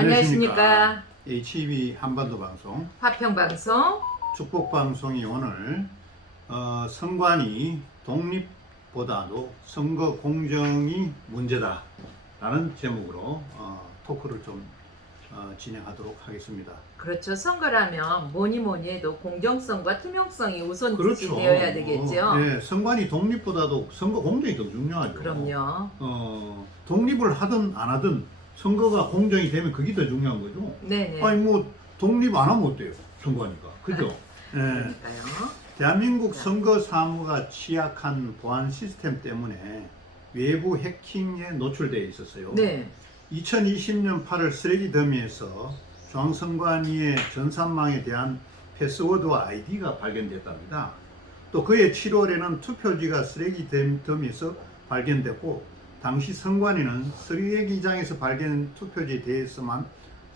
안녕하십니까. HEB 한반도 방송 화평방송. 축복 방송이 오늘 선관위 독립보다도 선거 공정이 문제다라는 제목으로 토크를 좀 진행하도록 하겠습니다. 그렇죠. 선거라면 뭐니 해도 공정성과 투명성이 우선시 그렇죠. 되어야 되겠죠. 네, 선관위 독립보다도 선거 공정이 더 중요하죠. 그럼요. 독립을 하든 안 하든 선거가 공정이 되면 그게 더 중요한 거죠. 네네. 아니 뭐 독립 안 하면 어때요? 선관위가. 그죠? 네. 그러니까요. 대한민국 선거 사무가 취약한 보안 시스템 때문에 외부 해킹에 노출되어 있었어요. 네. 2020년 8월 쓰레기 더미에서 중앙선관위의 전산망에 대한 패스워드와 아이디가 발견됐답니다. 또 그해 7월에는 투표지가 쓰레기 더미에서 발견됐고 당시 선관위는 쓰레기장에서 발견된 투표지에 대해서만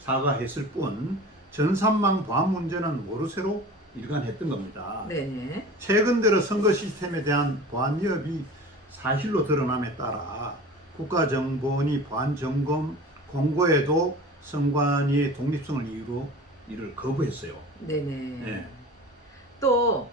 사과했을 뿐 전산망 보안 문제는 모르쇠로 일관했던 겁니다. 네네. 최근 들어 선거 시스템에 대한 보안 위협이 사실로 드러남에 따라 국가정보원이 보안 점검 공고에도 선관위의 독립성을 이유로 이를 거부했어요. 네네. 네. 또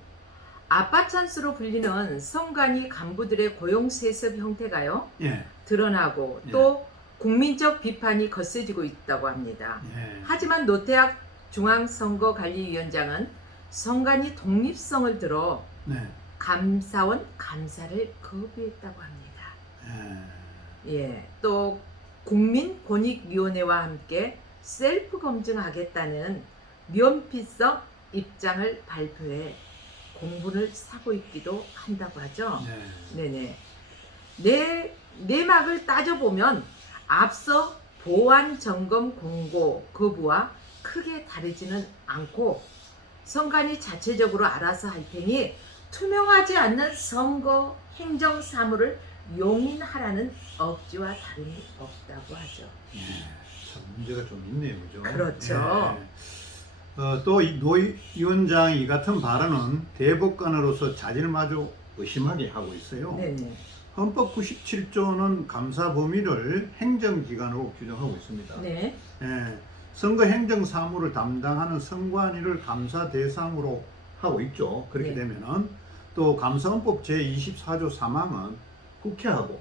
아빠 찬스로 불리는 선관위 간부들의 고용 세습 형태가요. 예. 드러나고 예. 또 국민적 비판이 거세지고 있다고 합니다. 예. 하지만 노태학 중앙선거관리위원장은 선관위 독립성을 들어 네. 감사원 감사를 거부했다고 합니다. 예, 또 국민권익위원회와 함께 셀프 검증하겠다는 면피성 입장을 발표해 공분을 사고 있기도 한다고 하죠. 네. 네네. 내막을 따져보면 앞서 보안 점검 공고 거부와 크게 다르지는 않고 선관위 자체적으로 알아서 할 테니 투명하지 않는 선거 행정 사무를 용인하라는 억지와 다름이 없다고 하죠. 참 문제가 좀 있네요, 그죠? 그렇죠. 또 노 위원장이 이 같은 발언은 대법관으로서 자질마저 의심하게 하고 있어요. 네네. 헌법 97조는 감사 범위를 행정기관으로 규정하고 있습니다. 네. 선거 행정 사무를 담당하는 선관위를 감사 대상으로 하고 있죠. 그렇게 네. 되면은 또 감사헌법 제24조 3항은 국회하고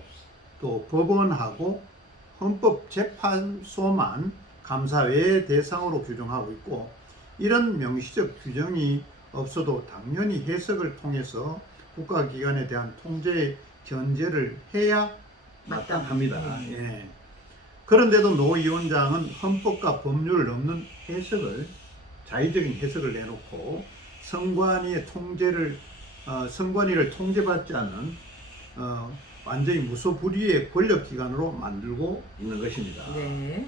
또 법원하고 헌법재판소만 감사 외의 대상으로 규정하고 있고 이런 명시적 규정이 없어도 당연히 해석을 통해서 국가기관에 대한 통제 견제를 해야 마땅합니다. 예. 그런데도 노 위원장은 헌법과 법률을 넘는 해석을 자의적인 해석을 내놓고 선관위의 선관위를 통제받지 않는 완전히 무소불위의 권력기관으로 만들고 있는 것입니다. 네.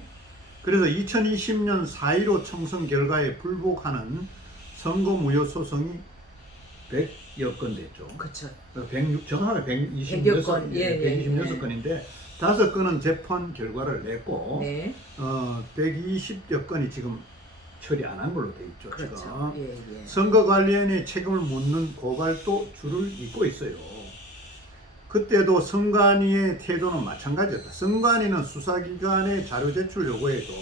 그래서 2020년 4.15 총선 결과에 불복하는 선거무효 소송이 100여 건 됐죠. 그렇죠. 정확하게 100여 건. 126건인데 5건은 재판 결과를 냈고 네. 120여 건이 지금 처리 안 한 걸로 돼 있죠. 그렇죠. 지금. 예. 선거관리위원회의 책임을 묻는 고발도 줄을 잇고 있어요. 그때도 선관위의 태도는 마찬가지였다. 선관위는 수사기관의 자료 제출 요구에도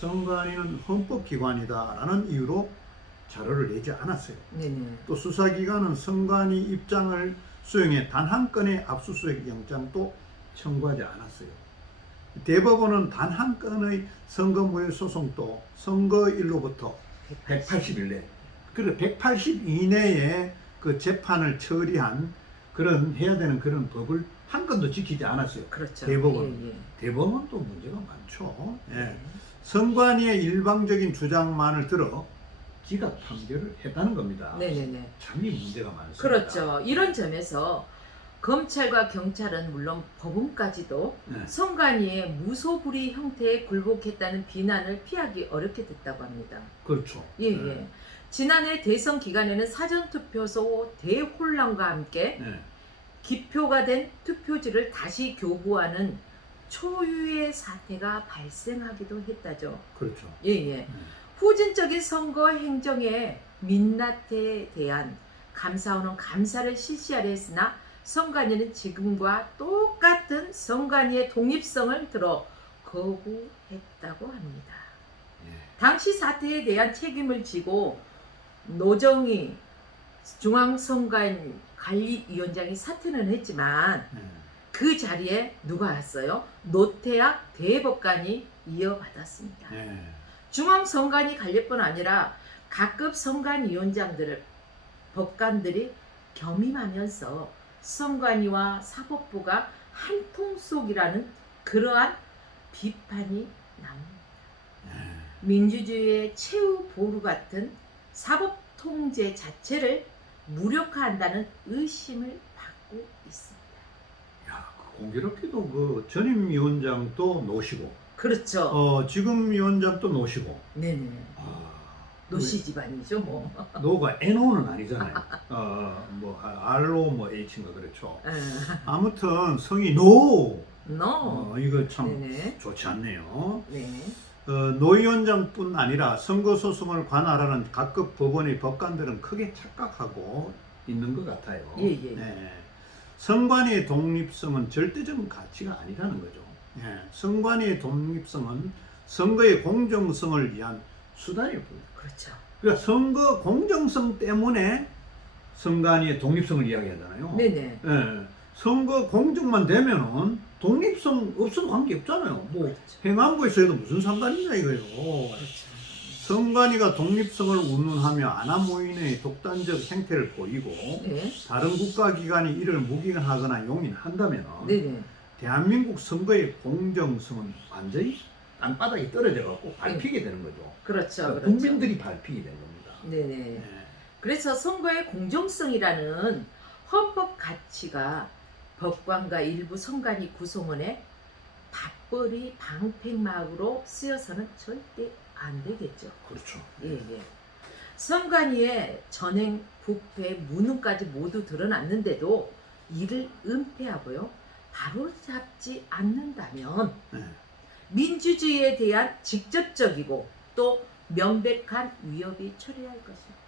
선관위는 헌법기관이다라는 이유로 자료를 내지 않았어요. 네네. 또 수사기관은 선관위 입장을 수용해 단 한 건의 압수수색 영장도 청구하지 않았어요. 대법원은 단 한 건의 선거무효 소송도 선거일로부터 180일 내, 그리고 180 이내에 그 재판을 처리한 그런 해야 되는 그런 법을 한 건도 지키지 않았어요. 그렇죠. 대법원. 대법원도 문제가 많죠. 선관위의 일방적인 주장만을 들어 기각 판결을 했다는 겁니다. 네네네. 참이 문제가 많습니다. 그렇죠. 이런 점에서 검찰과 경찰은 물론 법원까지도 선관위의 무소불위 형태에 굴복했다는 비난을 피하기 어렵게 됐다고 합니다. 그렇죠. 예. 지난해 대선 기간에는 사전투표소 대혼란과 함께 기표가 된 투표지를 다시 교부하는 초유의 사태가 발생하기도 했다죠. 그렇죠. 후진적인 선거 행정의 민낯에 대한 감사원은 감사를 실시하려 했으나 선관위는 지금과 똑같은 선관위의 독립성을 들어 거부했다고 합니다. 예. 당시 사태에 대한 책임을 지고 노정희 중앙선관 관리위원장이 사퇴는 했지만 예. 그 자리에 누가 왔어요? 노태학 대법관이 이어받았습니다. 예. 중앙선관위 관리뿐 아니라 각급 선관위원장들을 법관들이 겸임하면서 선관위와 사법부가 한 통속이라는 그러한 비판이 나옵니다. 예. 민주주의의 최후 보루 같은 사법 통제 자체를 무력화한다는 의심을 받고 있습니다. 야, 그 공교롭게도 그 전임 위원장도 노시고, 그렇죠. 지금 위원장도 노시고. 네네. 아, 노씨 집안이죠, 뭐. 노가 NO는 아니잖아요. 뭐 R로 뭐 H인가 그렇죠. 아무튼 성이 노. No. 이거 참 네네. 좋지 않네요. 네. 노 위원장뿐 아니라 선거소송을 관할하는 각급 법원의 법관들은 크게 착각하고 있는 것 같아요. 예, 예. 네. 선관위의 독립성은 절대적인 가치가 아니라는 거죠. 네. 선관위의 독립성은 선거의 공정성을 위한 수단일 뿐이에요. 그렇죠. 그러니까 선거 공정성 때문에 선관위의 독립성을 이야기하잖아요. 네네. 예. 선거 공정만 되면은 독립성 없어도 관계 없잖아요. 뭐 그렇죠. 행안부에서 해도 무슨 상관이냐 이거예요. 그렇죠. 선관위가 독립성을 운운하며 아나무인의 독단적 행태를 보이고 네. 다른 국가기관이 이를 묵인하거나 용인한다면 네네. 대한민국 선거의 공정성은 완전히 땅바닥에 떨어져 갖고 밟히게 되는 거죠. 그렇죠. 그러니까 그렇죠. 국민들이 밟히게 되는 겁니다. 네네. 네. 그래서 선거의 공정성이라는 헌법 가치가 법관과 일부 선관위 구성원의 밥벌이 방패막으로 쓰여서는 절대 안 되겠죠. 그렇죠. 예, 예. 선관위의 전행, 부패, 무능까지 모두 드러났는데도 이를 은폐하고요. 바로잡지 않는다면 네. 민주주의에 대한 직접적이고 또 명백한 위협이 초래할 것입니다.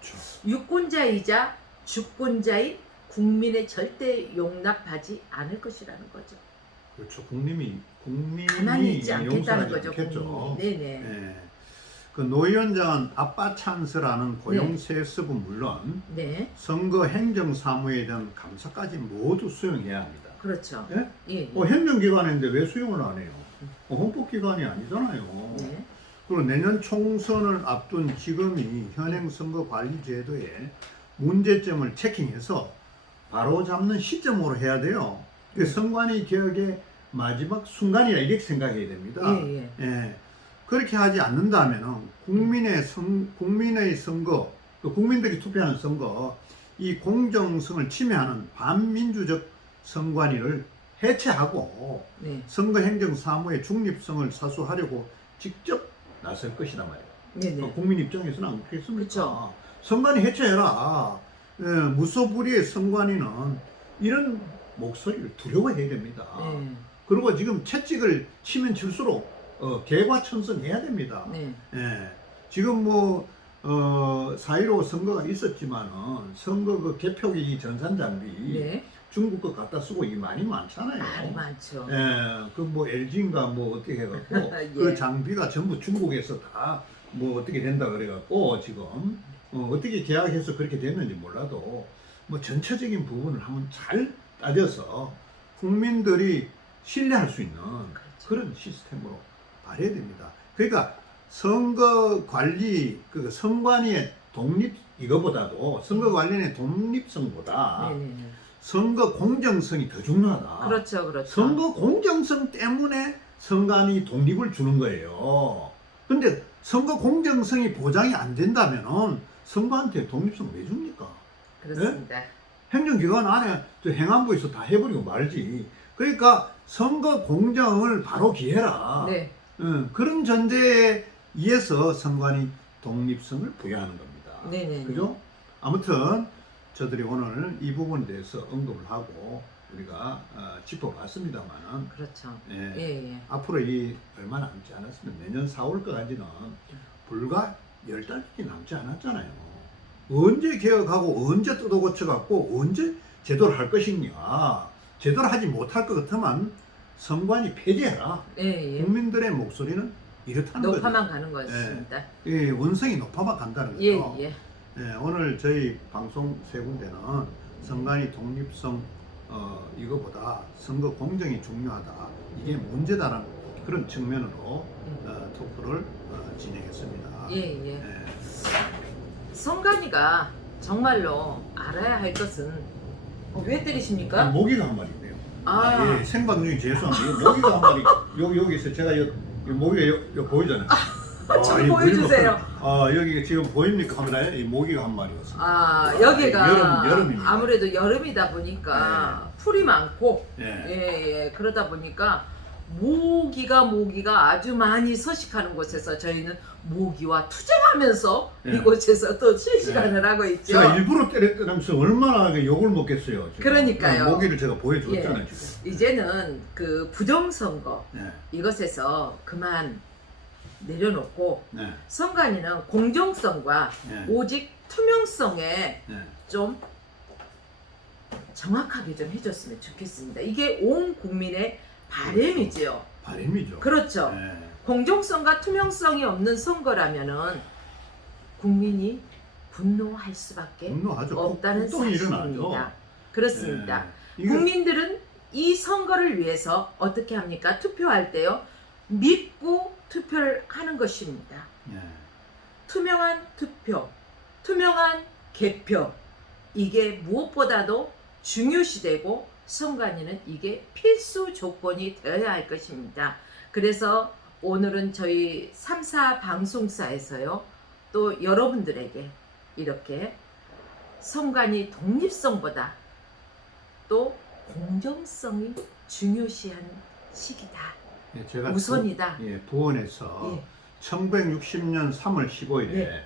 그렇죠. 유권자이자 주권자인 국민의 절대 용납하지 않을 것이라는 거죠. 그렇죠. 국민이 가만히 있지 않겠다는 용서하지 거죠. 않겠죠. 국민이. 네네. 예. 그 노 위원장은 아빠 찬스라는 고용세습은 물론 네. 선거 행정사무에 대한 감사까지 모두 수용해야 합니다. 그렇죠. 예? 예. 행정기관인데 왜 수용을 안 해요? 헌법기관이 아니잖아요. 네. 그리고 내년 총선을 앞둔 지금이 현행 선거관리제도의 문제점을 체킹해서 바로잡는 시점으로 해야 돼요. 그 선관위 개혁의 마지막 순간이라 이렇게 생각해야 됩니다. 예, 예. 예. 그렇게 하지 않는다면 국민의 선거, 또 국민들이 투표하는 선거, 이 공정성을 침해하는 반민주적 선관위를 해체하고 네. 선거 행정 사무의 중립성을 사수하려고 직접 나설 것이란 말이에요. 네네. 국민 입장에서는 안 그렇겠습니까? 그렇죠. 선관위 해체해라. 무소불위의 선관위는 이런 목소리를 두려워해야 됩니다. 네. 그리고 지금 채찍을 치면 칠수록 개과천선해야 됩니다. 네. 예. 지금 뭐 4.15 선거가 있었지만은 선거 그 개표기 전산장비 네. 중국 거 갖다 쓰고 이게 많이 많잖아요. 말이 많죠. 예, 그 뭐 LG인가 뭐 어떻게 해갖고 예. 그 장비가 전부 중국에서 다 뭐 어떻게 된다 그래갖고 지금 어떻게 계약해서 그렇게 됐는지 몰라도 뭐 전체적인 부분을 한번 잘 따져서 국민들이 신뢰할 수 있는 그런 시스템으로 발해야 됩니다. 그러니까 선거 관리 그 선관위의 독립 이거보다도 선거 관리의 독립성보다 네네. 선거 공정성이 더 중요하다. 그렇죠, 그렇죠. 선거 공정성 때문에 선관위 독립을 주는 거예요. 근데 선거 공정성이 보장이 안 된다면 선거한테 독립성 왜 줍니까? 그렇습니다. 행정기관 안에 저 행안부에서 다 해버리고 말지. 그러니까 선거 공정을 바로 기해라. 네. 그런 전제에 의해서 선관위 독립성을 부여하는 겁니다. 네네. 그죠? 아무튼 저들이 오늘 이 부분에 대해서 언급을 하고 우리가 짚어봤습니다만은 그렇죠. 예, 예, 예. 앞으로 이 얼마 남지 않았으면 내년 4월까지는 불과 10달밖에 남지 않았잖아요. 언제 개혁하고 언제 뜯어고쳐갖고 언제 제대로 할 것이냐. 제대로 하지 못할 것 같으면 성관이 폐지해라. 예, 예. 국민들의 목소리는 이렇다는 거죠. 높아만 가는 것입니다. 예, 원성이 높아만 간다는 거죠. 예, 예. 예, 오늘 저희 방송 세 군데는 선관위 독립성 이거보다 선거 공정이 중요하다. 이게 문제다라는 그런 측면으로 토크를 진행했습니다. 예, 예. 예. 성관이가 정말로 알아야 할 것은 왜 때리십니까? 모기가 한 마리 있네요. 아. 예, 생방 중에 죄송합니다. 모기가 한 마리 여기서 제가 모기가 요 보이잖아요. 좀 이 보여주세요. 여기 지금 보입니까 카메라에 이 모기가 한 마리였습니다. 아, 여기가 여름입니다. 아무래도 여름이다 보니까 풀이 많고 예. 예, 그러다 보니까 모기가 아주 많이 서식하는 곳에서 저희는 모기와 투쟁하면서 예. 이곳에서 또 실시간을 하고 있죠. 제가 일부러 때렸다면서 얼마나 욕을 먹겠어요. 지금. 그러니까요. 모기를 제가 보여줬잖아요. 예. 지금. 이제는 그 부정선거 예. 이것에서 그만 내려놓고 네. 선관위는 공정성과 예. 오직 투명성에 예. 좀 정확하게 좀 해줬으면 좋겠습니다. 이게 온 국민의 바람이지요. 바람이죠. 그렇죠. 예. 공정성과 투명성이 없는 선거라면은 국민이 분노할 수밖에 분노하죠. 없다는 폭동이 사실입니다. 일어나죠. 그렇습니다. 예. 이게- 국민들은 이 선거를 위해서 어떻게 합니까? 투표할 때요. 믿고 투표를 하는 것입니다. 예. 투명한 투표, 투명한 개표. 이게 무엇보다도 중요시되고 선관위는 이게 필수 조건이 되어야 할 것입니다. 그래서 오늘은 저희 3사 방송사에서요. 또 여러분들에게 이렇게 선관위 독립성보다 또 공정성이 중요시한 시기다. 예, 제가 우선이다. 부원에서 예. 1960년 3월 15일에 네.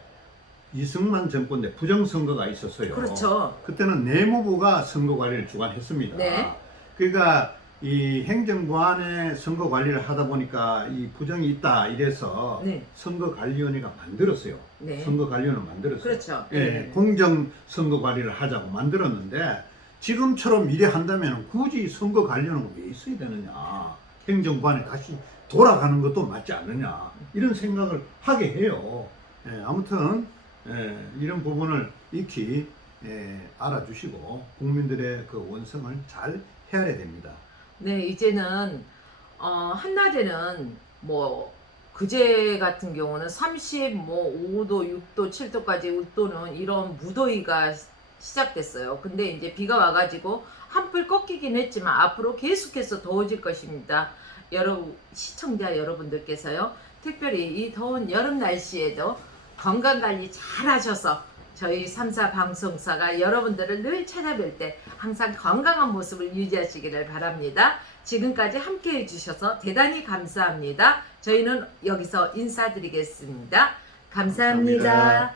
이승만 정권 때 부정선거가 있었어요. 그렇죠. 그때는 내무부가 선거 관리를 주관했습니다. 네. 그러니까 이 행정부 안에 선거 관리를 하다 보니까 이 부정이 있다 이래서 네. 선거관리위원회가 만들었어요. 네. 선거관리위원회 만들었어요. 그렇죠. 예, 네. 공정 선거 관리를 하자고 만들었는데 지금처럼 이래 한다면 굳이 선거관리위원회가 왜 있어야 되느냐? 행정부 안에 다시 돌아가는 것도 맞지 않느냐? 이런 생각을 하게 해요. 예, 아무튼 이런 부분을 익히 알아주시고 국민들의 그 원성을 잘 헤아려야 됩니다. 네, 이제는 한낮에는 뭐 그제 같은 경우는 35도, 6도, 7도까지 웃도는 이런 무더위가 시작됐어요. 근데 이제 비가 와가지고 한풀 꺾이긴 했지만 앞으로 계속해서 더워질 것입니다. 여러분 시청자 여러분들께서요, 특별히 이 더운 여름 날씨에도 건강관리 잘 하셔서 저희 3사 방송사가 여러분들을 늘 찾아뵐 때 항상 건강한 모습을 유지하시기를 바랍니다. 지금까지 함께 해주셔서 대단히 감사합니다. 저희는 여기서 인사드리겠습니다. 감사합니다. 감사합니다.